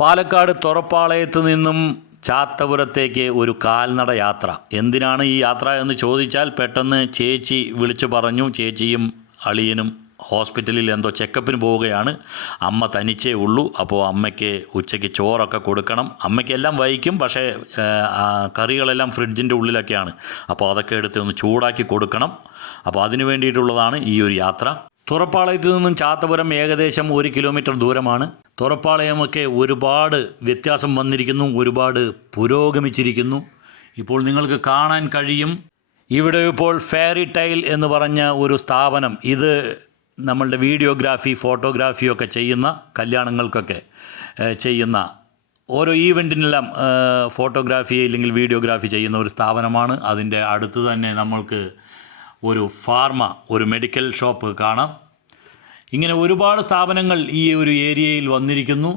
പാലക്കാട് തുറപ്പാളയത്ത് നിന്നും ചാത്തപുരത്തേക്ക് ഒരു കാൽനട യാത്ര. എന്തിനാണ് ഈ യാത്ര എന്ന് ചോദിച്ചാൽ പെട്ടെന്ന് ചേച്ചി വിളിച്ചു പറഞ്ഞു. ചേച്ചിയും അളിയനും ഹോസ്പിറ്റലിൽ എന്തോ ചെക്കപ്പിന് പോവുകയാണ്. അമ്മ തനിച്ചേ ഉള്ളൂ. അപ്പോൾ അമ്മയ്ക്ക് ഉച്ചയ്ക്ക് ചോറൊക്കെ കൊടുക്കണം. അമ്മയ്ക്കെല്ലാം വഹിക്കും പക്ഷേ കറികളെല്ലാം ഫ്രിഡ്ജിന്റെ ഉള്ളിലൊക്കെയാണ്. അപ്പോൾ അതൊക്കെ എടുത്ത് ഒന്ന് ചൂടാക്കി കൊടുക്കണം. അപ്പോൾ അതിന് വേണ്ടിയിട്ടുള്ളതാണ് ഈ ഒരു യാത്ര. തുറപ്പാളയത്ത് നിന്നും ചാത്തപുരം ഏകദേശം ഒരു കിലോമീറ്റർ ദൂരമാണ്. തുറപ്പാളയമൊക്കെ ഒരുപാട് വ്യത്യാസം വന്നിരിക്കുന്നു ഒരുപാട് പുരോഗമിച്ചിരിക്കുന്നു. ഇപ്പോൾ നിങ്ങൾക്ക് കാണാൻ കഴിയും ഇവിടെ ഇപ്പോൾ ഫെയറി ടൈൽ എന്ന് പറഞ്ഞ ഒരു സ്ഥാപനം. ഇത് നമ്മളുടെ വീഡിയോഗ്രാഫി ഫോട്ടോഗ്രാഫിയൊക്കെ ചെയ്യുന്ന കല്യാണങ്ങൾക്കൊക്കെ ചെയ്യുന്ന ഓരോ ഈവെന്റിനെല്ലാം ഫോട്ടോഗ്രാഫി അല്ലെങ്കിൽ വീഡിയോഗ്രാഫി ചെയ്യുന്ന ഒരു സ്ഥാപനമാണ്. അതിന്റെ അടുത്ത് തന്നെ നമ്മൾക്ക് ഒരു ഫാർമ ഒരു മെഡിക്കൽ ഷോപ്പ് കാണാം. ഇങ്ങനെ ഒരുപാട് സ്ഥാപനങ്ങൾ ഈ ഒരു ഏരിയയിൽ വന്നിരിക്കുന്നു.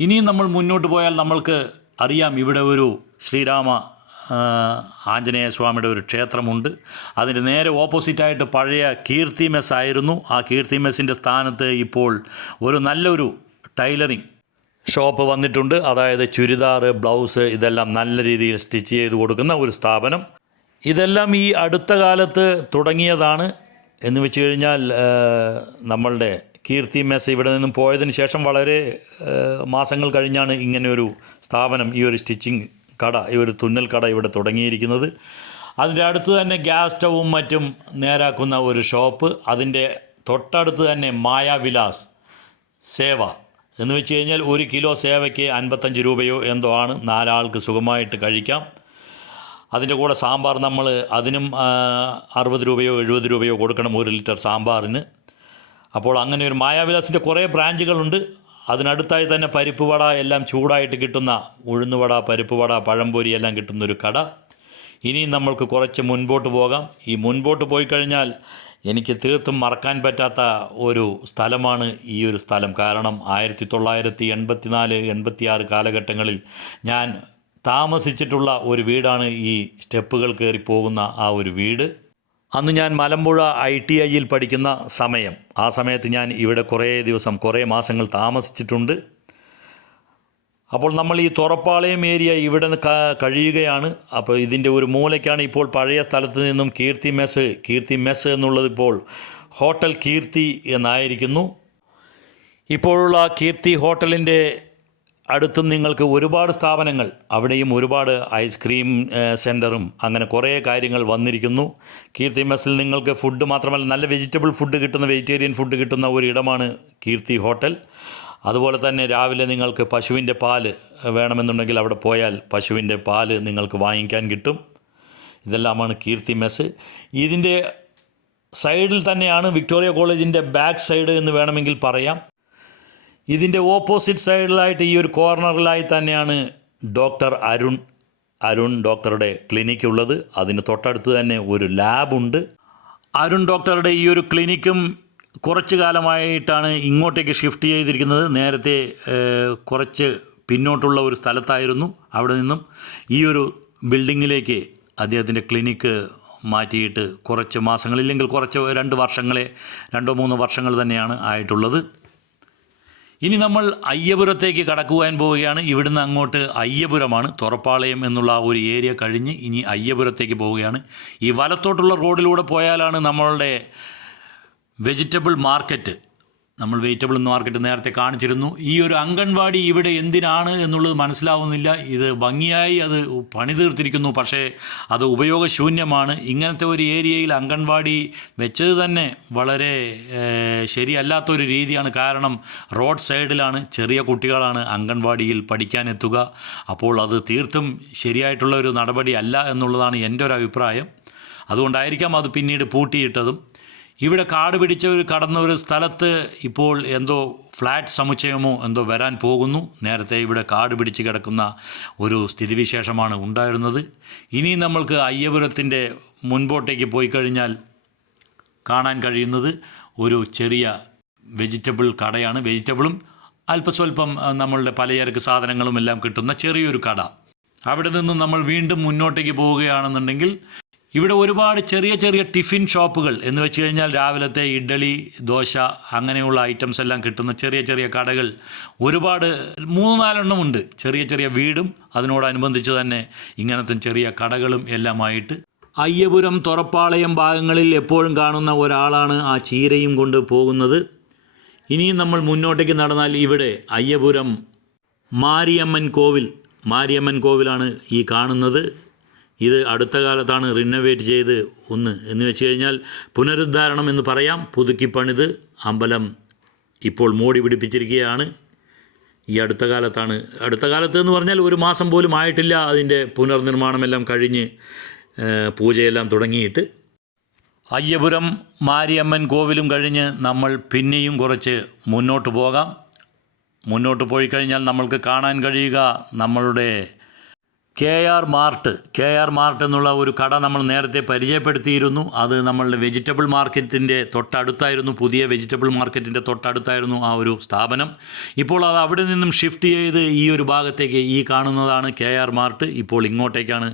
ഇനിയും നമ്മൾ മുന്നോട്ട് പോയാൽ നമ്മൾക്ക് അറിയാം ഇവിടെ ഒരു ശ്രീരാമ ആഞ്ജനേയ സ്വാമിയുടെ ഒരു ക്ഷേത്രമുണ്ട്. അതിന്റെ നേരെ ഓപ്പോസിറ്റായിട്ട് പഴയ കീർത്തി മെസ് ആയിരുന്നു. ആ കീർത്തി മെസ്സിന്റെ സ്ഥാനത്ത് ഇപ്പോൾ ഒരു നല്ലൊരു ടൈലറിങ് ഷോപ്പ് വന്നിട്ടുണ്ട്. അതായത് ചുരിദാറ് ബ്ലൗസ് ഇതെല്ലാം നല്ല രീതിയിൽ സ്റ്റിച്ച് ചെയ്ത് കൊടുക്കുന്ന ഒരു സ്ഥാപനം. ഇതെല്ലാം ഈ അടുത്ത കാലത്ത് തുടങ്ങിയതാണ് എന്ന് വെച്ച് കഴിഞ്ഞാൽ നമ്മളുടെ കീർത്തി മെസ് ഇവിടെ നിന്നും പോയതിന് ശേഷം വളരെ മാസങ്ങൾ കഴിഞ്ഞാണ് ഇങ്ങനെയൊരു സ്ഥാപനം ഈ ഒരു സ്റ്റിച്ചിങ് കട ഈ ഒരു തുന്നൽ കട ഇവിടെ തുടങ്ങിയിരിക്കുന്നത്. അതിന്റെ അടുത്ത് തന്നെ ഗ്യാസ് സ്റ്റവും മറ്റും നേരാക്കുന്ന ഒരു ഷോപ്പ് അതിന്റെ തൊട്ടടുത്ത് തന്നെ മായാവിലാസ് സേവ എന്ന് വെച്ച് കഴിഞ്ഞാൽ ഒരു കിലോ സേവയ്ക്ക് അൻപത്തഞ്ച് രൂപയോ എന്തോ ആണ്. നാലാൾക്ക് സുഖമായിട്ട് കഴിക്കാം. അതിന്റെ കൂടെ സാമ്പാർ നമ്മൾ അതിനും അറുപത് രൂപയോ എഴുപത് രൂപയോ കൊടുക്കണം ഒരു ലിറ്റർ സാമ്പാറിന്. അപ്പോൾ അങ്ങനെ ഒരു മായാവിലാസിന്റെ കുറേ ബ്രാഞ്ചുകളുണ്ട്. അതിനടുത്തായി തന്നെ പരിപ്പ് വട എല്ലാം ചൂടായിട്ട് കിട്ടുന്ന ഉഴുന്നുവട പരിപ്പ് വട പഴംപൊരി എല്ലാം കിട്ടുന്ന ഒരു കട. ഇനിയും നമ്മൾക്ക് കുറച്ച് മുൻപോട്ട് പോകാം. ഈ മുൻപോട്ട് പോയി കഴിഞ്ഞാൽ എനിക്ക് തീർത്തും മറക്കാൻ പറ്റാത്ത ഒരു സ്ഥലമാണ് ഈ ഒരു സ്ഥലം. കാരണം ആയിരത്തി തൊള്ളായിരത്തി എൺപത്തിനാല് എൺപത്തിയാറ് കാലഘട്ടങ്ങളിൽ ഞാൻ താമസിച്ചിട്ടുള്ള ഒരു വീടാണ് ഈ സ്റ്റെപ്പുകൾ കയറി പോകുന്ന ആ ഒരു വീട്. അന്ന് ഞാൻ മലമ്പുഴ ഐ ടി ഐയിൽ പഠിക്കുന്ന സമയം. ആ സമയത്ത് ഞാൻ ഇവിടെ കുറേ ദിവസം കുറേ മാസങ്ങൾ താമസിച്ചിട്ടുണ്ട്. അപ്പോൾ നമ്മൾ ഈ തുറപ്പാളയം ഏരിയ ഇവിടെ കഴിയുകയാണ്. അപ്പോൾ ഇതിന്റെ ഒരു മൂലയ്ക്കാണ് ഇപ്പോൾ പഴയ സ്ഥലത്ത് നിന്നും കീർത്തി മെസ് കീർത്തി മെസ് എന്നുള്ളത് ഇപ്പോൾ ഹോട്ടൽ കീർത്തി എന്നായിരിക്കുന്നു. ഇപ്പോഴുള്ള കീർത്തി ഹോട്ടലിന്റെ അടുത്തും നിങ്ങൾക്ക് ഒരുപാട് സ്ഥാപനങ്ങൾ അവിടെയും ഒരുപാട് ഐസ്ക്രീം സെന്ററും അങ്ങനെ കുറേ കാര്യങ്ങൾ വന്നിരിക്കുന്നു. കീർത്തി മെസ്സിൽ നിങ്ങൾക്ക് ഫുഡ് മാത്രമല്ല നല്ല വെജിറ്റബിൾ ഫുഡ് കിട്ടുന്ന വെജിറ്റേറിയൻ ഫുഡ് കിട്ടുന്ന ഒരു ഇടമാണ് കീർത്തി ഹോട്ടൽ അതുപോലെ തന്നെ രാവിലെ നിങ്ങൾക്ക് പശുവിന്റെ പാൽ വേണമെന്നുണ്ടെങ്കിൽ അവിടെ പോയാൽ പശുവിന്റെ പാൽ നിങ്ങൾക്ക് വാങ്ങിക്കാൻ കിട്ടും. ഇതെല്ലാമാണ് കീർത്തി മെസ്സ്. ഇതിന്റെ സൈഡിൽ തന്നെയാണ് വിക്ടോറിയ കോളേജിന്റെ ബാക്ക് സൈഡ് എന്ന് വേണമെങ്കിൽ പറയാം. ഇതിന്റെ ഓപ്പോസിറ്റ് സൈഡിലായിട്ട് ഈ ഒരു കോർണറിലായി തന്നെയാണ് ഡോക്ടർ അരുൺ. അരുൺ ഡോക്ടറുടെ ക്ലിനിക്ക് ഉള്ളത് അതിന് തൊട്ടടുത്ത് തന്നെ ഒരു ലാബുണ്ട് അരുൺ ഡോക്ടറുടെ ഈ ഒരു ക്ലിനിക്കും കുറച്ച് കാലമായിട്ടാണ് ഇങ്ങോട്ടേക്ക് ഷിഫ്റ്റ് ചെയ്തിരിക്കുന്നത്. നേരത്തെ കുറച്ച് പിന്നോട്ടുള്ള ഒരു സ്ഥലത്തായിരുന്നു അവിടെ നിന്നും. ഈ ഒരു ബിൽഡിങ്ങിലേക്ക് അദ്ദേഹത്തിന്റെ ക്ലിനിക്ക് മാറ്റിയിട്ട് കുറച്ച് മാസങ്ങളില്ലെങ്കിൽ കുറച്ച് രണ്ട് വർഷങ്ങളെ രണ്ടോ മൂന്നോ വർഷങ്ങൾ തന്നെയാണ് ആയിട്ടുള്ളത്. ഇനി നമ്മൾ അയ്യപുരത്തേക്ക് കടക്കുവാൻ പോവുകയാണ്. ഇവിടുന്ന് അങ്ങോട്ട് അയ്യപുരമാണ് തുറപ്പാളയം എന്നുള്ള ഒരു ഏരിയ കഴിഞ്ഞ് ഇനി അയ്യപുരത്തേക്ക് പോവുകയാണ്. ഈ വലത്തോട്ടുള്ള റോഡിലൂടെ പോയാലാണ് നമ്മളുടെ വെജിറ്റബിൾ മാർക്കറ്റ് നമ്മൾ വെജിറ്റബിൾ മാർക്കറ്റ് നേരത്തെ കാണിച്ചിരുന്നു. ഈ ഒരു അംഗൻവാടി ഇവിടെ എന്തിനാണ് എന്നുള്ളത് മനസ്സിലാവുന്നില്ല. ഇത് ഭംഗിയായി അത് പണി തീർത്തിരിക്കുന്നു പക്ഷേ അത് ഉപയോഗശൂന്യമാണ്. ഇങ്ങനത്തെ ഒരു ഏരിയയിൽ അംഗൻവാടി വെച്ചത് തന്നെ വളരെ ശരിയല്ലാത്തൊരു രീതിയാണ്. കാരണം റോഡ് സൈഡിലാണ് ചെറിയ കുട്ടികളാണ് അംഗൻവാടിയിൽ പഠിക്കാനെത്തുക. അപ്പോൾ അത് തീർത്തും ശരിയായിട്ടുള്ള ഒരു നടപടി അല്ല എന്നുള്ളതാണ് എന്റെ ഒരു അഭിപ്രായം. അതുകൊണ്ടായിരിക്കാം അത് പിന്നീട് പൂട്ടിയിട്ടതും. ഇവിടെ കാട് പിടിച്ച ഒരു കടന്ന ഒരു സ്ഥലത്ത് ഇപ്പോൾ എന്തോ ഫ്ലാറ്റ് സമുച്ചയമോ എന്തോ വരാൻ പോകുന്നു. നേരത്തെ ഇവിടെ കാട് പിടിച്ച് കിടക്കുന്ന ഒരു സ്ഥിതിവിശേഷമാണ് ഉണ്ടായിരുന്നത്. ഇനി നമ്മൾക്ക് അയ്യപുരത്തിന്റെ മുൻപോട്ടേക്ക് പോയി കഴിഞ്ഞാൽ കാണാൻ കഴിയുന്നത് ഒരു ചെറിയ വെജിറ്റബിൾ കടയാണ്. വെജിറ്റബിളും അല്പസ്വല്പം നമ്മളുടെ പലചരക്ക് സാധനങ്ങളും എല്ലാം കിട്ടുന്ന ചെറിയൊരു കട. അവിടെ നിന്ന് നമ്മൾ വീണ്ടും മുന്നോട്ടേക്ക് പോവുകയാണെന്നുണ്ടെങ്കിൽ ഇവിടെ ഒരുപാട് ചെറിയ ചെറിയ ടിഫിൻ ഷോപ്പുകൾ എന്ന് വെച്ച് കഴിഞ്ഞാൽ രാവിലത്തെ ഇഡ്ഡലി ദോശ അങ്ങനെയുള്ള ഐറ്റംസ് എല്ലാം കിട്ടുന്ന ചെറിയ ചെറിയ കടകൾ. ഒരുപാട് മൂന്ന് നാലെണ്ണം ഉണ്ട്. ചെറിയ ചെറിയ വീടും അതിനോടനുബന്ധിച്ച് തന്നെ ഇങ്ങനത്തെ ചെറിയ കടകളും എല്ലാമായിട്ട്. അയ്യപുരം തുറപ്പാളയം ഭാഗങ്ങളിൽ എപ്പോഴും കാണുന്ന ഒരാളാണ് ആ ചീരയും കൊണ്ട് പോകുന്നത്. ഇനിയും നമ്മൾ മുന്നോട്ടേക്ക് നടന്നാൽ ഇവിടെ അയ്യപുരം മാരിയമ്മൻ കോവിൽ മാരിയമ്മൻ കോവിലാണ് ഈ കാണുന്നത്. ഇത് അടുത്ത കാലത്താണ് റിനോവേറ്റ് ചെയ്ത് ഒന്ന്. എന്ന് വെച്ച് കഴിഞ്ഞാൽ പുനരുദ്ധാരണം എന്ന് പറയാം. പുതുക്കി പണിത് അമ്പലം ഇപ്പോൾ മോടി പിടിപ്പിച്ചിരിക്കുകയാണ്. ഈ അടുത്ത കാലത്താണ്. അടുത്ത കാലത്ത് എന്ന് പറഞ്ഞാൽ ഒരു മാസം പോലും ആയിട്ടില്ല. അതിന്റെ പുനർനിർമ്മാണമെല്ലാം കഴിഞ്ഞ് പൂജയെല്ലാം തുടങ്ങിയിട്ട്. അയ്യപുരം മാരിയമ്മൻ കോവിലും കഴിഞ്ഞ് നമ്മൾ പിന്നെയും കുറച്ച് മുന്നോട്ട് പോകാം. മുന്നോട്ട് പോയി കഴിഞ്ഞാൽ നമ്മൾക്ക് കാണാൻ കഴിയുക നമ്മളുടെ K R mart K R mart എന്നുള്ള ഒരു കട നമ്മൾ നേരത്തെ പരിചയപ്പെടുത്തിയിരുന്നു. അത് നമ്മളുടെ വെജിറ്റബിൾ മാർക്കറ്റിന്റെ തൊട്ടടുത്തായിരുന്നു പുതിയ വെജിറ്റബിൾ മാർക്കറ്റിന്റെ തൊട്ടടുത്തായിരുന്നു ആ ഒരു സ്ഥാപനം. ഇപ്പോൾ അത് അവിടെ നിന്നും ഷിഫ്റ്റ് ചെയ്ത് ഈ ഒരു ഭാഗത്തേക്ക് ഈ കാണുന്നതാണ് കെ ആർ മാർട്ട്. ഇപ്പോൾ ഇങ്ങോട്ടേക്കാണ്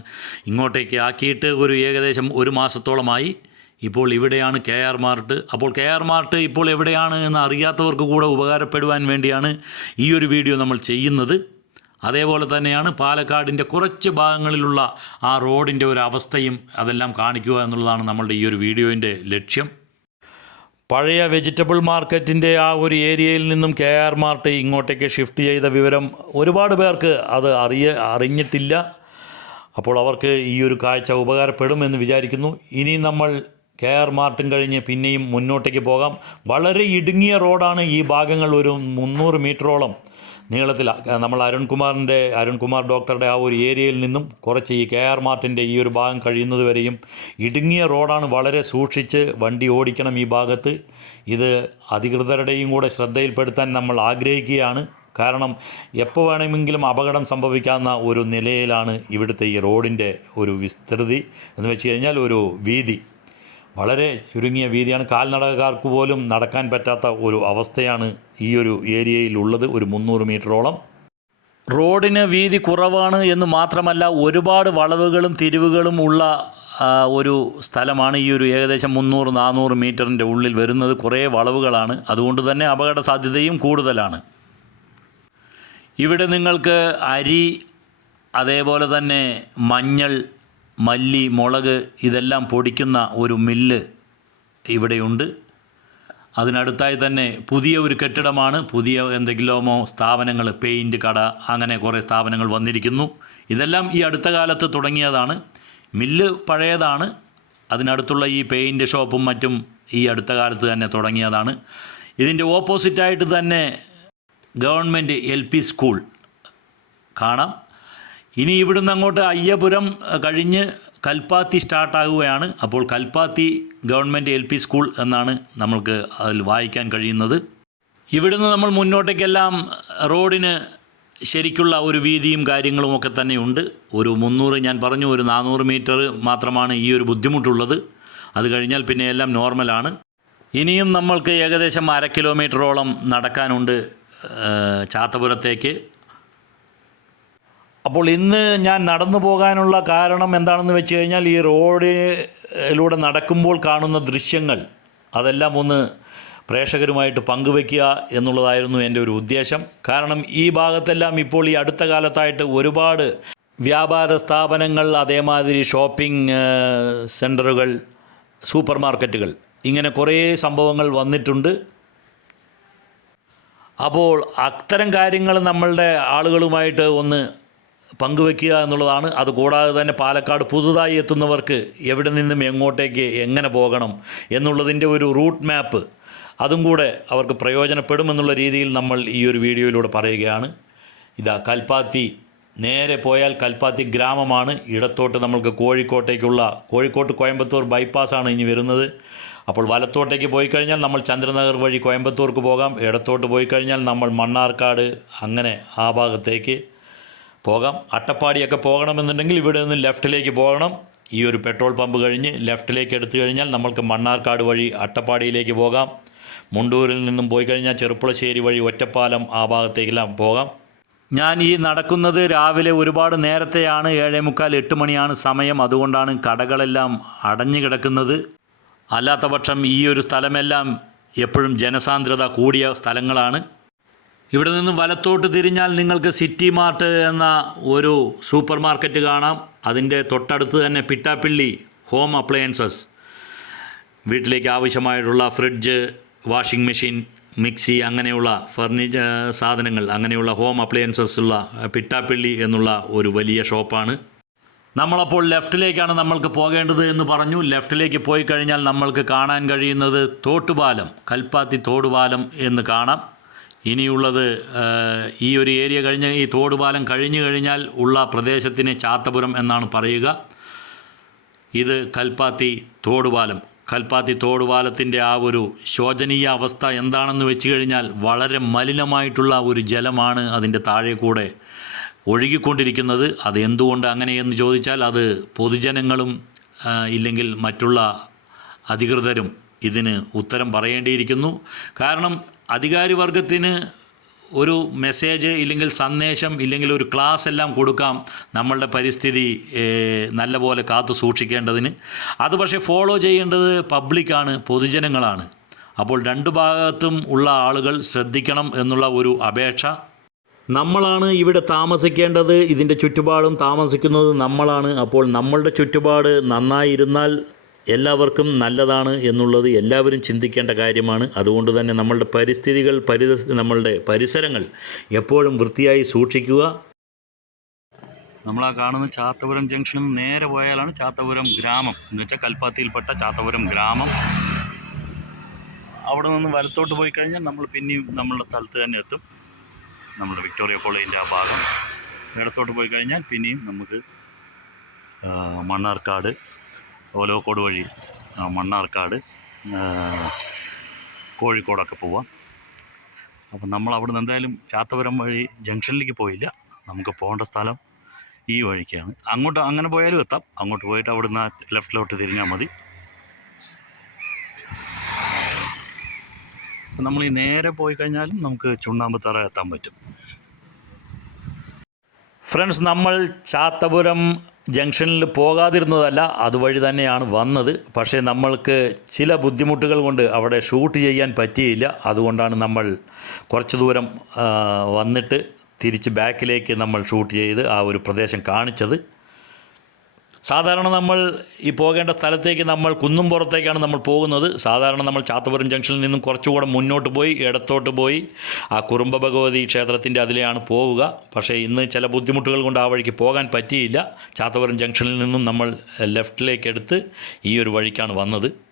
ഇങ്ങോട്ടേക്ക് ആക്കിയിട്ട് ഒരു ഏകദേശം ഒരു മാസത്തോളമായി ഇപ്പോൾ ഇവിടെയാണ് കെ ആർ മാർട്ട്. അപ്പോൾ കെ ആർ മാർട്ട് ഇപ്പോൾ എവിടെയാണ് എന്ന് അറിയാത്തവർക്ക് കൂടെ ഉപകാരപ്പെടുവാൻ വേണ്ടിയാണ് ഈ ഒരു വീഡിയോ നമ്മൾ ചെയ്യുന്നത്. അതേപോലെ തന്നെയാണ് പാലക്കാടിന്റെ കുറച്ച് ഭാഗങ്ങളിലുള്ള ആ റോഡിന്റെ ഒരു അവസ്ഥയും അതെല്ലാം കാണിക്കുക എന്നുള്ളതാണ് നമ്മളുടെ ഈ ഒരു വീഡിയോന്റെ ലക്ഷ്യം. പഴയ വെജിറ്റബിൾ മാർക്കറ്റിന്റെ ആ ഒരു ഏരിയയിൽ നിന്നും കെ ആർ മാർട്ട് ഇങ്ങോട്ടേക്ക് ഷിഫ്റ്റ് ചെയ്ത വിവരം ഒരുപാട് പേർക്ക് അത് അറിയ അറിഞ്ഞിട്ടില്ല. അപ്പോൾ അവർക്ക് ഈ ഒരു കാഴ്ച ഉപകാരപ്പെടും എന്ന് വിചാരിക്കുന്നു. ഇനി നമ്മൾ കെ ആർ മാർട്ടും കഴിഞ്ഞ് പിന്നെയും മുന്നോട്ടേക്ക് പോകാം. വളരെ ഇടുങ്ങിയ റോഡാണ് ഈ ഭാഗങ്ങൾ ഒരു മുന്നൂറ് മീറ്ററോളം നീളത്തിൽ നമ്മൾ അരുൺകുമാറിന്റെ അരുൺകുമാർ ഡോക്ടറുടെ ആ ഒരു ഏരിയയിൽ നിന്നും കുറച്ച് ഈ കെ ആർ മാർട്ടിന്റെ ഈ ഒരു ഭാഗം കഴിയുന്നത് വരെയും ഇടുങ്ങിയ റോഡാണ് വളരെ സൂക്ഷിച്ച് വണ്ടി ഓടിക്കണം ഈ ഭാഗത്ത്. ഇത് അധികൃതരുടെയും കൂടെ ശ്രദ്ധയിൽപ്പെടുത്താൻ നമ്മൾ ആഗ്രഹിക്കുകയാണ്. കാരണം എപ്പോൾ വേണമെങ്കിലും അപകടം സംഭവിക്കാവുന്ന ഒരു നിലയിലാണ് ഇവിടുത്തെ ഈ റോഡിന്റെ ഒരു വിസ്തൃതി എന്ന് വെച്ച് കഴിഞ്ഞാൽ ഒരു വീതി. വളരെ ചുരുങ്ങിയ വീതിയാണ്. കാൽനടക്കാർക്ക് പോലും നടക്കാൻ പറ്റാത്ത ഒരു അവസ്ഥയാണ് ഈ ഒരു ഏരിയയിലുള്ളത് ഒരു മുന്നൂറ് മീറ്ററോളം. റോഡിന് വീതി കുറവാണ് എന്ന് മാത്രമല്ല ഒരുപാട് വളവുകളും തിരിവുകളും ഉള്ള ഒരു സ്ഥലമാണ് ഈ ഒരു ഏകദേശം മുന്നൂറ് നാനൂറ് മീറ്ററിന്റെ ഉള്ളിൽ വരുന്നത്. കുറേ വളവുകളാണ്. അതുകൊണ്ട് തന്നെ അപകട സാധ്യതയും കൂടുതലാണ്. ഇവിടെ നിങ്ങൾക്ക് അരി അതേപോലെ തന്നെ മഞ്ഞൾ മല്ലി മുളക് ഇതെല്ലാം പൊടിക്കുന്ന ഒരു മില്ല് ഇവിടെയുണ്ട്. അതിനടുത്തായി തന്നെ പുതിയ ഒരു കെട്ടിടമാണ്. പുതിയ എന്തെങ്കിലുമോ സ്ഥാപനങ്ങൾ പെയിന്റ് കട അങ്ങനെ കുറേ സ്ഥാപനങ്ങൾ വന്നിരിക്കുന്നു. ഇതെല്ലാം ഈ അടുത്ത കാലത്ത് തുടങ്ങിയതാണ്. മില്ല് പഴയതാണ്. അതിനടുത്തുള്ള ഈ പെയിന്റ് ഷോപ്പും മറ്റും ഈ അടുത്ത കാലത്ത് തന്നെ തുടങ്ങിയതാണ്. ഇതിന്റെ ഓപ്പോസിറ്റായിട്ട് തന്നെ ഗവൺമെന്റ് എൽ പി സ്കൂൾ കാണാം. ഇനി ഇവിടുന്ന് അങ്ങോട്ട് അയ്യപുരം കഴിഞ്ഞ് കൽപ്പാത്തി സ്റ്റാർട്ടാകുകയാണ്. അപ്പോൾ Kalpathi government L P school എന്നാണ് നമ്മൾക്ക് അതിൽ വായിക്കാൻ കഴിയുന്നത്. ഇവിടുന്ന് നമ്മൾ മുന്നോട്ടേക്കെല്ലാം റോഡിന് ശരിക്കുള്ള ഒരു വീതിയും കാര്യങ്ങളും ഒക്കെ തന്നെയുണ്ട് ഒരു മുന്നൂറ് ഞാൻ പറഞ്ഞു ഒരു നാനൂറ് മീറ്റർ മാത്രമാണ് ഈ ഒരു ബുദ്ധിമുട്ടുള്ളത്. അത് കഴിഞ്ഞാൽ പിന്നെ എല്ലാം നോർമലാണ്. ഇനിയും നമ്മൾക്ക് ഏകദേശം അര കിലോമീറ്ററോളം നടക്കാനുണ്ട് ചാത്തപുരത്തേക്ക്. അപ്പോൾ ഇന്ന് ഞാൻ നടന്നു പോകാനുള്ള കാരണം എന്താണെന്ന് വെച്ച് കഴിഞ്ഞാൽ ഈ റോഡിലൂടെ നടക്കുമ്പോൾ കാണുന്ന ദൃശ്യങ്ങൾ അതെല്ലാം ഒന്ന് പ്രേക്ഷകരുമായിട്ട് പങ്കുവെക്കുക എന്നുള്ളതായിരുന്നു എന്റെ ഒരു ഉദ്ദേശം. കാരണം ഈ ഭാഗത്തെല്ലാം ഇപ്പോൾ ഈ അടുത്ത കാലത്തായിട്ട് ഒരുപാട് വ്യാപാര സ്ഥാപനങ്ങൾ അതേമാതിരി ഷോപ്പിംഗ് സെന്ററുകൾ സൂപ്പർ മാർക്കറ്റുകൾ ഇങ്ങനെ കുറേ സംഭവങ്ങൾ വന്നിട്ടുണ്ട്. അപ്പോൾ അത്തരം കാര്യങ്ങൾ നമ്മളുടെ ആളുകളുമായിട്ട് ഒന്ന് പങ്കുവെക്കുക എന്നുള്ളതാണ്. അതുകൂടാതെ തന്നെ പാലക്കാട് പുതുതായി എത്തുന്നവർക്ക് എവിടെ നിന്നും എങ്ങോട്ടേക്ക് എങ്ങനെ പോകണം എന്നുള്ളതിന്റെ ഒരു റൂട്ട് മാപ്പ് അതും കൂടെ അവർക്ക് പ്രയോജനപ്പെടുമെന്നുള്ള രീതിയിൽ നമ്മൾ ഈ ഒരു വീഡിയോയിലൂടെ പറയുകയാണ്. ഇതാ കൽപ്പാത്തി. നേരെ പോയാൽ കൽപ്പാത്തി ഗ്രാമമാണ്. ഇടത്തോട്ട് നമ്മൾക്ക് കോഴിക്കോട്ടേക്കുള്ള കോഴിക്കോട്ട് കോയമ്പത്തൂർ ബൈപ്പാസാണ് ഇനി വരുന്നത്. അപ്പോൾ വലത്തോട്ടേക്ക് പോയി കഴിഞ്ഞാൽ നമ്മൾ ചന്ദ്രനഗർ വഴി കോയമ്പത്തൂർക്ക് പോകാം. ഇടത്തോട്ട് പോയി കഴിഞ്ഞാൽ നമ്മൾ മണ്ണാർക്കാട് അങ്ങനെ ആ ഭാഗത്തേക്ക്. പോകാം. അട്ടപ്പാടിയൊക്കെ പോകണമെന്നുണ്ടെങ്കിൽ ഇവിടെ നിന്ന് ലെഫ്റ്റിലേക്ക് പോകണം. ഈ ഒരു പെട്രോൾ പമ്പ് കഴിഞ്ഞ് ലെഫ്റ്റിലേക്ക് എടുത്തു കഴിഞ്ഞാൽ നമ്മൾക്ക് മണ്ണാർക്കാട് വഴി അട്ടപ്പാടിയിലേക്ക് പോകാം. മുണ്ടൂരിൽ നിന്നും പോയി കഴിഞ്ഞാൽ ചെറുപ്പുളശ്ശേരി വഴി ഒറ്റപ്പാലം ആ ഭാഗത്തേക്കെല്ലാം പോകാം. ഞാൻ ഈ നടക്കുന്നത് രാവിലെ ഒരുപാട് നേരത്തെയാണ്. ഏഴേ മുക്കാൽ എട്ട് മണിയാണ് സമയം. അതുകൊണ്ടാണ് കടകളെല്ലാം അടഞ്ഞു കിടക്കുന്നത്. അല്ലാത്തപക്ഷം ഈ ഒരു സ്ഥലമെല്ലാം എപ്പോഴും ജനസാന്ദ്രത കൂടിയ സ്ഥലങ്ങളാണ്. ഇവിടെ നിന്നും വലത്തോട്ട് തിരിഞ്ഞാൽ നിങ്ങൾക്ക് സിറ്റി മാർട്ട് എന്ന ഒരു സൂപ്പർ മാർക്കറ്റ് കാണാം. അതിന്റെ തൊട്ടടുത്ത് തന്നെ പിട്ടാപ്പിള്ളി ഹോം അപ്ലയൻസസ്. വീട്ടിലേക്ക് ആവശ്യമായിട്ടുള്ള ഫ്രിഡ്ജ് വാഷിംഗ് മെഷീൻ മിക്സി അങ്ങനെയുള്ള ഫർണിച്ചർ സാധനങ്ങൾ അങ്ങനെയുള്ള ഹോം അപ്ലയൻസസ് ഉള്ള പിട്ടാപ്പിള്ളി എന്നുള്ള ഒരു വലിയ ഷോപ്പാണ്. നമ്മളപ്പോൾ ലെഫ്റ്റിലേക്കാണ് നമ്മൾക്ക് പോകേണ്ടത് എന്ന് പറഞ്ഞു. ലെഫ്റ്റിലേക്ക് പോയി കഴിഞ്ഞാൽ നമ്മൾക്ക് കാണാൻ കഴിയുന്നത് തോട്ടുപാലം കൽപ്പാത്തി തോടുപാലം എന്ന് കാണാം. ഇനിയുള്ളത് ഈ ഒരു ഏരിയ കഴിഞ്ഞ് ഈ തോടുപാലം കഴിഞ്ഞു കഴിഞ്ഞാൽ ഉള്ള പ്രദേശത്തിന് ചാത്തപുരം എന്നാണ് പറയുക. ഇത് കൽപ്പാത്തി തോടുപാലം. കൽപ്പാത്തി തോടുപാലത്തിന്റെ ആ ഒരു ശോചനീയ അവസ്ഥ എന്താണെന്ന് വെച്ച് കഴിഞ്ഞാൽ വളരെ മലിനമായിട്ടുള്ള ഒരു ജലമാണ് അതിന്റെ താഴെ കൂടെ ഒഴുകിക്കൊണ്ടിരിക്കുന്നത്. അത് എന്തുകൊണ്ട് അങ്ങനെയെന്ന് ചോദിച്ചാൽ അത് പൊതുജനങ്ങളും ഇല്ലെങ്കിൽ മറ്റുള്ള അധികൃതരും ഇതിന് ഉത്തരം പറയേണ്ടിയിരിക്കുന്നു. കാരണം അധികാരി വർഗത്തിന് ഒരു മെസ്സേജ് ഇല്ലെങ്കിൽ സന്ദേശം ഇല്ലെങ്കിൽ ഒരു ക്ലാസ് എല്ലാം കൊടുക്കാം നമ്മളുടെ പരിസ്ഥിതി നല്ലപോലെ കാത്തു സൂക്ഷിക്കേണ്ടതിന്. അത് പക്ഷേ ഫോളോ ചെയ്യേണ്ടത് പബ്ലിക്കാണ് പൊതുജനങ്ങളാണ്. അപ്പോൾ രണ്ട് ഭാഗത്തും ഉള്ള ആളുകൾ ശ്രദ്ധിക്കണം എന്നുള്ള ഒരു അപേക്ഷ. നമ്മളാണ് ഇവിടെ താമസിക്കേണ്ടത് ഇതിന്റെ ചുറ്റുപാടും താമസിക്കുന്നത് നമ്മളാണ്. അപ്പോൾ നമ്മളുടെ ചുറ്റുപാട് നന്നായിരുന്നാൽ എല്ലാവർക്കും നല്ലതാണ് എന്നുള്ളത് എല്ലാവരും ചിന്തിക്കേണ്ട കാര്യമാണ്. അതുകൊണ്ട് തന്നെ നമ്മളുടെ പരിസ്ഥിതികൾ പരിത നമ്മളുടെ പരിസരങ്ങൾ എപ്പോഴും വൃത്തിയായി സൂക്ഷിക്കുക. നമ്മൾ ആ കാണുന്ന ചാത്തപുരം ജംഗ്ഷനിൽ നേരെ പോയാലാണ് ചാത്തപുരം ഗ്രാമം. എന്ന് വെച്ചാൽ കൽപ്പാത്തിയിൽപ്പെട്ട ചാത്തപുരം ഗ്രാമം. അവിടെ നിന്ന് വലത്തോട്ട് പോയി കഴിഞ്ഞാൽ നമ്മൾ പിന്നെയും നമ്മളുടെ സ്ഥലത്ത് തന്നെ എത്തും. നമ്മുടെ വിക്ടോറിയ കോളേജിന്റെ ആ ഭാഗം. ഇടത്തോട്ട് പോയി കഴിഞ്ഞാൽ പിന്നെയും നമുക്ക് മണ്ണാർക്കാട് ഓലോക്കോട് വഴി മണ്ണാർക്കാട് കോഴിക്കോടൊക്കെ പോവാം. അപ്പം നമ്മൾ അവിടെ നിന്ന് എന്തായാലും ചാത്തപുരം വഴി ജംഗ്ഷനിലേക്ക് പോയില്ല. നമുക്ക് പോകേണ്ട സ്ഥലം ഈ വഴിക്കാണ്. അങ്ങോട്ട് അങ്ങനെ പോയാലും എത്താം. അങ്ങോട്ട് പോയിട്ട് അവിടുന്ന് ലെഫ്റ്റിലോട്ട് തിരിഞ്ഞാൽ മതി. അപ്പം നമ്മൾ ഈ നേരെ പോയി കഴിഞ്ഞാലും നമുക്ക് ചുണ്ണാമ്പത്തറ എത്താൻ പറ്റും. ഫ്രണ്ട്സ് നമ്മൾ ചാത്തപുരം ജംഗ്ഷനിൽ പോകാതിരുന്നതല്ല അതുവഴി തന്നെയാണ് വന്നത്. പക്ഷേ നമ്മൾക്ക് ചില ബുദ്ധിമുട്ടുകൾ കൊണ്ട് അവിടെ ഷൂട്ട് ചെയ്യാൻ പറ്റിയില്ല. അതുകൊണ്ടാണ് നമ്മൾ കുറച്ച് ദൂരം വന്നിട്ട് തിരിച്ച് ബാക്കിലേക്ക് നമ്മൾ ഷൂട്ട് ചെയ്ത് ആ ഒരു പ്രദേശം കാണിച്ചത്. സാധാരണ നമ്മൾ ഈ പോകേണ്ട സ്ഥലത്തേക്ക് നമ്മൾ കുന്നും പുറത്തേക്കാണ് നമ്മൾ പോകുന്നത്. സാധാരണ നമ്മൾ ചാത്തപുരം ജംഗ്ഷനിൽ നിന്നും കുറച്ചുകൂടെ മുന്നോട്ട് പോയി ഇടത്തോട്ട് പോയി ആ കുറുമ്പ ഭഗവതി ക്ഷേത്രത്തിന്റെ അതിലെയാണ് പോവുക. പക്ഷേ ഇന്ന് ചില ബുദ്ധിമുട്ടുകൾ കൊണ്ട് ആ വഴിക്ക് പോകാൻ പറ്റിയില്ല. ചാത്തപുരം ജംഗ്ഷനിൽ നിന്നും നമ്മൾ ലെഫ്റ്റിലേക്ക് എടുത്ത് ഈ ഒരു വഴിക്കാണ് വന്നത്.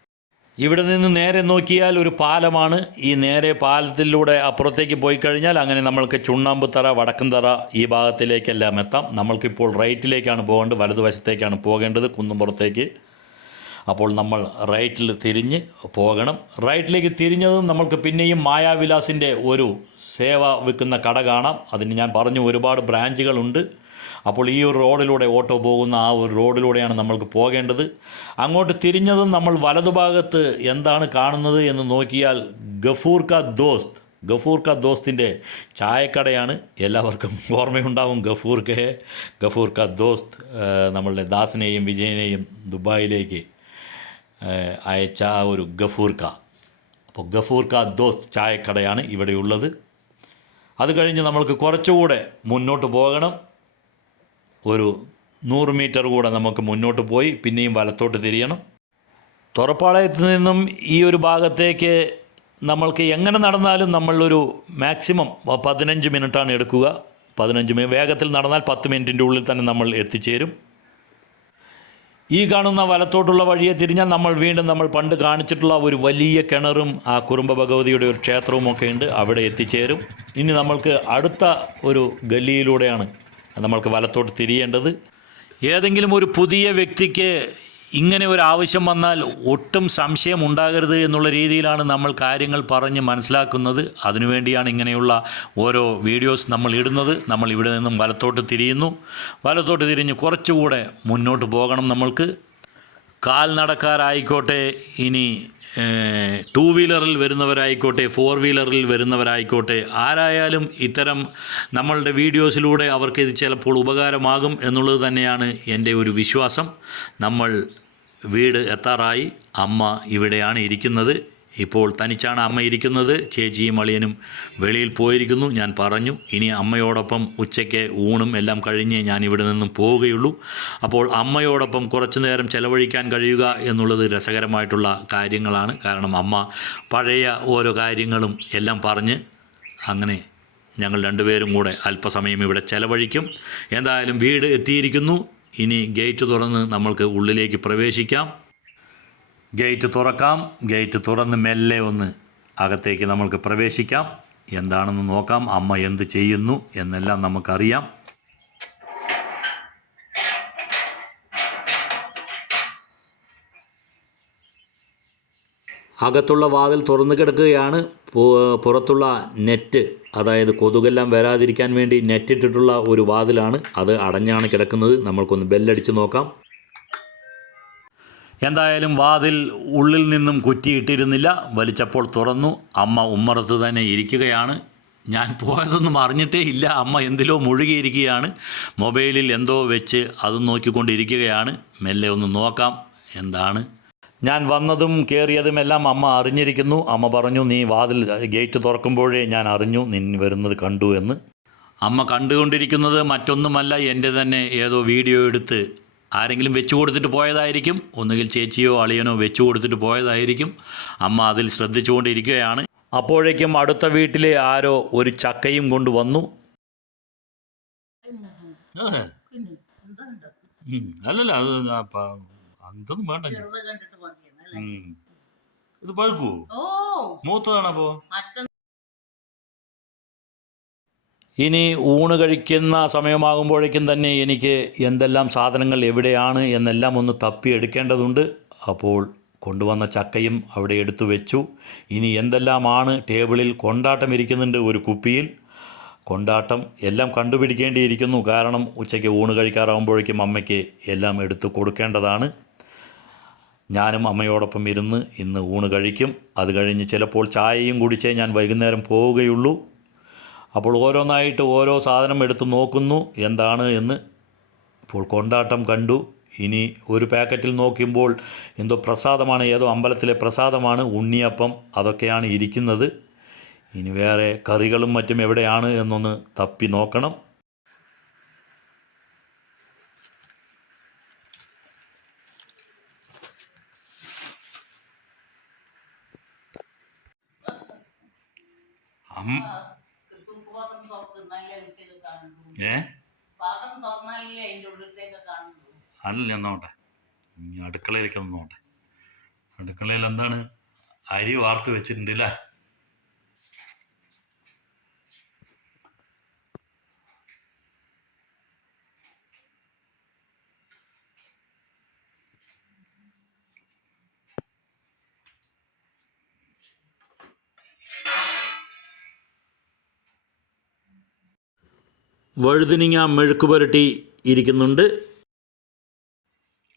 ഇവിടെ നിന്ന് നേരെ നോക്കിയാൽ ഒരു പാലമാണ്. ഈ നേരെ പാലത്തിലൂടെ അപ്പുറത്തേക്ക് പോയി കഴിഞ്ഞാൽ അങ്ങനെ നമ്മൾക്ക് ചുണ്ണാമ്പ് ചുണ്ണാമ്പുത്തറ വടക്കൻതറ ഈ ഭാഗത്തിലേക്കെല്ലാം എത്താം. നമ്മൾക്കിപ്പോൾ റൈറ്റിലേക്കാണ് പോകേണ്ടത് വലതുവശത്തേക്കാണ് പോകേണ്ടത് കുന്നുംപുറത്തേക്ക്. അപ്പോൾ നമ്മൾ റൈറ്റിൽ തിരിഞ്ഞ് പോകണം. റൈറ്റിലേക്ക് തിരിഞ്ഞതും നമ്മൾക്ക് പിന്നെയും മായാവിലാസിന്റെ ഒരു സേവ വിൽക്കുന്ന കട കാണാം. അതിന് ഞാൻ പറഞ്ഞു ഒരുപാട് ബ്രാഞ്ചുകളുണ്ട്. അപ്പോൾ ഈ ഒരു റോഡിലൂടെ ഓട്ടോ പോകുന്ന ആ ഒരു റോഡിലൂടെയാണ് നമ്മൾക്ക് പോകേണ്ടത്. അങ്ങോട്ട് തിരിഞ്ഞതും നമ്മൾ വലതുഭാഗത്ത് എന്താണ് കാണുന്നത് എന്ന് നോക്കിയാൽ ഗഫൂർ ക ദോസ്ത്. ഗഫൂർ ക ദോസ്തിന്റെ ചായക്കടയാണ്. എല്ലാവർക്കും ഓർമ്മയുണ്ടാവും ഗഫൂർ കെ. ഗഫൂർ ക ദോസ്ത് നമ്മളുടെ ദാസിനെയും വിജയനെയും ദുബായിലേക്ക് അയച്ച ഒരു ഗഫൂർ ക. അപ്പോൾ ഗഫൂർ ക ദോസ്ത് ചായക്കടയാണ് ഇവിടെയുള്ളത്. അത് കഴിഞ്ഞ് നമ്മൾക്ക് കുറച്ചുകൂടെ മുന്നോട്ട് പോകണം. ഒരു നൂറ് മീറ്റർ കൂടെ നമുക്ക് മുന്നോട്ട് പോയി പിന്നെയും വലത്തോട്ട് തിരിയണം. തുറപ്പാളയത്ത് നിന്നും ഈ ഒരു ഭാഗത്തേക്ക് നമ്മൾക്ക് എങ്ങനെ നടന്നാലും നമ്മളൊരു മാക്സിമം പതിനഞ്ച് മിനിറ്റാണ് എടുക്കുക. പതിനഞ്ച് മിനിറ്റ് വേഗത്തിൽ നടന്നാൽ പത്ത് മിനിറ്റിന്റെ ഉള്ളിൽ തന്നെ നമ്മൾ എത്തിച്ചേരും. ഈ കാണുന്ന വലത്തോട്ടുള്ള വഴിയെ തിരിഞ്ഞാൽ നമ്മൾ വീണ്ടും നമ്മൾ പണ്ട് കാണിച്ചിട്ടുള്ള ഒരു വലിയ കിണറും ആ കുറുമ്പ ഭഗവതിയുടെ ഒരു ക്ഷേത്രവും ഒക്കെ ഉണ്ട്. അവിടെ എത്തിച്ചേരും. ഇനി നമ്മൾക്ക് അടുത്ത ഒരു ഗല്ലിയിലൂടെയാണ് നമ്മൾക്ക് വലത്തോട്ട് തിരിയേണ്ടത്. ഏതെങ്കിലും ഒരു പുതിയ വ്യക്തിക്ക് ഇങ്ങനെ ഒരു ആവശ്യം വന്നാൽ ഒട്ടും സംശയം ഉണ്ടാകരുത് എന്നുള്ള രീതിയിലാണ് നമ്മൾ കാര്യങ്ങൾ പറഞ്ഞ് മനസ്സിലാക്കുന്നത്. അതിനുവേണ്ടിയാണ് ഇങ്ങനെയുള്ള ഓരോ വീഡിയോസ് നമ്മൾ ഇടുന്നത്. നമ്മൾ ഇവിടെ നിന്നും വലത്തോട്ട് തിരിയുന്നു. വലത്തോട്ട് തിരിഞ്ഞ് കുറച്ചുകൂടെ മുന്നോട്ട് പോകണം നമ്മൾക്ക്. കാൽനടക്കാരായിക്കോട്ടെ ഇനി ടൂ വീലറിൽ വരുന്നവരായിക്കോട്ടെ ഫോർ വീലറിൽ വരുന്നവരായിക്കോട്ടെ ആരായാലും ഇത്തരം നമ്മളുടെ വീഡിയോസിലൂടെ അവർക്ക് ഇത് ചിലപ്പോൾ ഉപകാരമാകും എന്നുള്ളത് തന്നെയാണ് എന്റെ ഒരു വിശ്വാസം. നമ്മൾ വീട് എത്താറായി അമ്മ ഇവിടെയാണ് ഇരിക്കുന്നത്. ഇപ്പോൾ തനിച്ചാണ് അമ്മ ഇരിക്കുന്നത്. ചേച്ചിയും അളിയനും വെളിയിൽ പോയിരിക്കുന്നു. ഞാൻ പറഞ്ഞു ഇനി അമ്മയോടൊപ്പം ഉച്ചയ്ക്ക് ഊണും എല്ലാം കഴിഞ്ഞ് ഞാൻ ഇവിടെ നിന്നും പോവുകയുള്ളൂ. അപ്പോൾ അമ്മയോടൊപ്പം കുറച്ചു നേരം ചെലവഴിക്കാൻ കഴിയുക എന്നുള്ളത് രസകരമായിട്ടുള്ള കാര്യങ്ങളാണ്. കാരണം അമ്മ പഴയ ഓരോ കാര്യങ്ങളും എല്ലാം പറഞ്ഞ് അങ്ങനെ ഞങ്ങൾ രണ്ടുപേരും കൂടെ അല്പസമയം ഇവിടെ ചെലവഴിക്കും. എന്തായാലും വീട് എത്തിയിരിക്കുന്നു. ഇനി ഗേറ്റ് തുറന്ന് നമ്മൾക്ക് ഉള്ളിലേക്ക് പ്രവേശിക്കാം. ഗേറ്റ് തുറക്കാം. ഗേറ്റ് തുറന്ന് മെല്ലെ ഒന്ന് അകത്തേക്ക് നമ്മൾക്ക് പ്രവേശിക്കാം. എന്താണെന്ന് നോക്കാം. അമ്മ എന്ത് ചെയ്യുന്നു എന്നെല്ലാം നമുക്കറിയാം. അകത്തുള്ള വാതിൽ തുറന്നു കിടക്കുകയാണ്. പുറത്തുള്ള നെറ്റ് അതായത് കൊതുകെല്ലാം വരാതിരിക്കാൻ വേണ്ടി നെറ്റിട്ടിട്ടുള്ള ഒരു വാതിലാണ്. അത് അടഞ്ഞാണ് കിടക്കുന്നത്. നമ്മൾക്കൊന്ന് ബെല്ലടിച്ച് നോക്കാം. എന്തായാലും വാതിൽ ഉള്ളിൽ നിന്നും കുറ്റിയിട്ടിരുന്നില്ല. വലിച്ചപ്പോൾ തുറന്നു. അമ്മ ഉമ്മറത്ത് തന്നെ ഇരിക്കുകയാണ്. ഞാൻ പോയതൊന്നും അറിഞ്ഞിട്ടേ ഇല്ല. അമ്മ എന്തിലോ മുഴുകിയിരിക്കുകയാണ്. മൊബൈലിൽ എന്തോ വെച്ച് അത് നോക്കിക്കൊണ്ടിരിക്കുകയാണ്. മെല്ലെ ഒന്ന് നോക്കാം എന്താണ്. ഞാൻ വന്നതും കയറിയതുമെല്ലാം അമ്മ അറിഞ്ഞിരിക്കുന്നു. അമ്മ പറഞ്ഞു നീ വാതിൽ ഗേറ്റ് തുറക്കുമ്പോഴേ ഞാൻ അറിഞ്ഞു. നിൻ വരുന്നത് കണ്ടു എന്ന്. അമ്മ കണ്ടുകൊണ്ടിരിക്കുന്നത് മറ്റൊന്നുമല്ല. എന്റെ തന്നെ ഏതോ വീഡിയോ എടുത്ത് ആരെങ്കിലും വെച്ചു കൊടുത്തിട്ട് പോയതായിരിക്കും. ഒന്നുകിൽ ചേച്ചിയോ അളിയനോ വെച്ചു കൊടുത്തിട്ട് പോയതായിരിക്കും. അമ്മ അതിൽ ശ്രദ്ധിച്ചുകൊണ്ടിരിക്കുകയാണ്. അപ്പോഴേക്കും അടുത്ത വീട്ടിലെ ആരോ ഒരു ചക്കയും കൊണ്ട് വന്നു. അല്ലല്ല അത് അതൊന്നും വേണ്ട. ചെറുത് കണ്ടിട്ട് മതിയെന്ന് ഇത് പഴുക്കൂ ഓ. മൂത്തതാണപ്പോ? ഇനി ഊണ് കഴിക്കുന്ന സമയമാകുമ്പോഴേക്കും തന്നെ എനിക്ക് എന്തെല്ലാം സാധനങ്ങൾ എവിടെയാണ് എന്നെല്ലാം ഒന്ന് തപ്പി എടുക്കേണ്ടതുണ്ട്. അപ്പോൾ കൊണ്ടുവന്ന ചക്കയും അവിടെ എടുത്തു വെച്ചു. ഇനി എന്തെല്ലാമാണ് ടേബിളിൽ കൊണ്ടാട്ടം ഇരിക്കുന്നുണ്ട് ഒരു കുപ്പിയിൽ? കൊണ്ടാട്ടം എല്ലാം കണ്ടുപിടിക്കേണ്ടിയിരിക്കുന്നു. കാരണം ഉച്ചയ്ക്ക് ഊണ് കഴിക്കാറാകുമ്പോഴേക്കും അമ്മയ്ക്ക് എല്ലാം എടുത്തു കൊടുക്കേണ്ടതാണ്. ഞാനും അമ്മയോടൊപ്പം ഇരുന്ന് ഇന്ന് ഊണ് കഴിക്കും. അത് കഴിഞ്ഞ് ചിലപ്പോൾ ചായയും കുടിച്ചേ ഞാൻ വൈകുന്നേരം പോവുകയുള്ളൂ. അപ്പോൾ ഓരോന്നായിട്ട് ഓരോ സാധനം എടുത്ത് നോക്കുന്നു. എന്താണ് എന്ന് ഇപ്പോൾ കൊണ്ടാട്ടം കണ്ടു. ഇനി ഒരു പാക്കറ്റിൽ നോക്കുമ്പോൾ എന്തോ പ്രസാദമാണ് ഏതോ അമ്പലത്തിലെ പ്രസാദമാണ് ഉണ്ണിയപ്പം അതൊക്കെയാണ് ഇരിക്കുന്നത്. ഇനി വേറെ കറികളും മറ്റും എവിടെയാണ് എന്നൊന്ന് തപ്പി നോക്കണം. കാണുള്ളൂ ഏ? അല്ല ഞാൻ നോട്ടെ ഇനി അടുക്കളയിലേക്ക് ഒന്ന് നോട്ടെ അടുക്കളയിൽ എന്താണ് അരി വാർത്ത് വെച്ചിട്ടുണ്ട് അല്ലേ? വഴുതിനിങ്ങ മെഴുക്ക് പുരട്ടി ഇരിക്കുന്നുണ്ട്.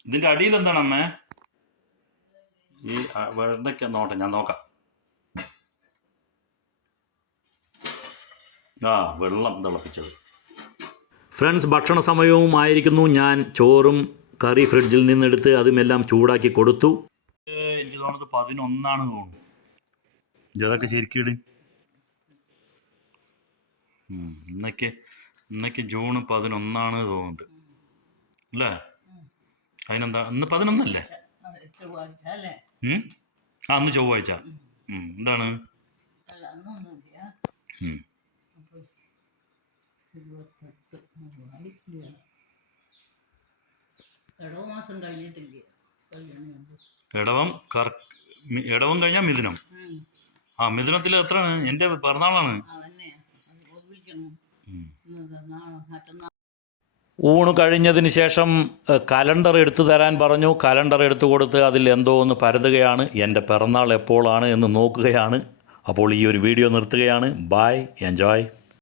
ഇതിന്റെ അടിയിൽ എന്താണ് അമ്മേ? ഈ വെണ്ടയ്ക്ക് നോട്ടെ ഞാൻ നോക്കാം. ആ വെള്ളം തിളപ്പിച്ചത്. ഫ്രണ്ട്സ് ഭക്ഷണ സമയവും ആയിരിക്കുന്നു. ഞാൻ ചോറും കറി ഫ്രിഡ്ജിൽ നിന്നെടുത്ത് അതുമെല്ലാം ചൂടാക്കി കൊടുത്തു. എനിക്ക് തോന്നുന്നത് പതിനൊന്നാണ് തോന്നുന്നു. ഇതൊക്കെ ശരിക്കും ഇന്നൊക്കെ ഇന്നൊക്കെ ജൂൺ പതിനൊന്നാണ് തോന്നുന്നുണ്ട്. അല്ലേ? അതിനെന്താ ഇന്ന് പതിനൊന്നല്ലേ? ആ അന്ന് ചൊവ്വാഴ്ച. എന്താണ്. ഇടവ കർ ഇടവം കഴിഞ്ഞാൽ മിഥുനം. ആ മിഥുനത്തിൽ എത്രയാണ്? എന്റെ പിറന്നാളാണ്. ഊണ് കഴിഞ്ഞതിന് ശേഷം കലണ്ടർ എടുത്തു തരാൻ പറഞ്ഞു. കലണ്ടർ എടുത്തു കൊടുത്ത് അതിൽ എന്തോ ഒന്ന് പരതുകയാണ്. എന്റെ പിറന്നാൾ എപ്പോഴാണ് എന്ന് നോക്കുകയാണ്. അപ്പോൾ ഈ ഒരു വീഡിയോ നിർത്തുകയാണ്. Bye enjoy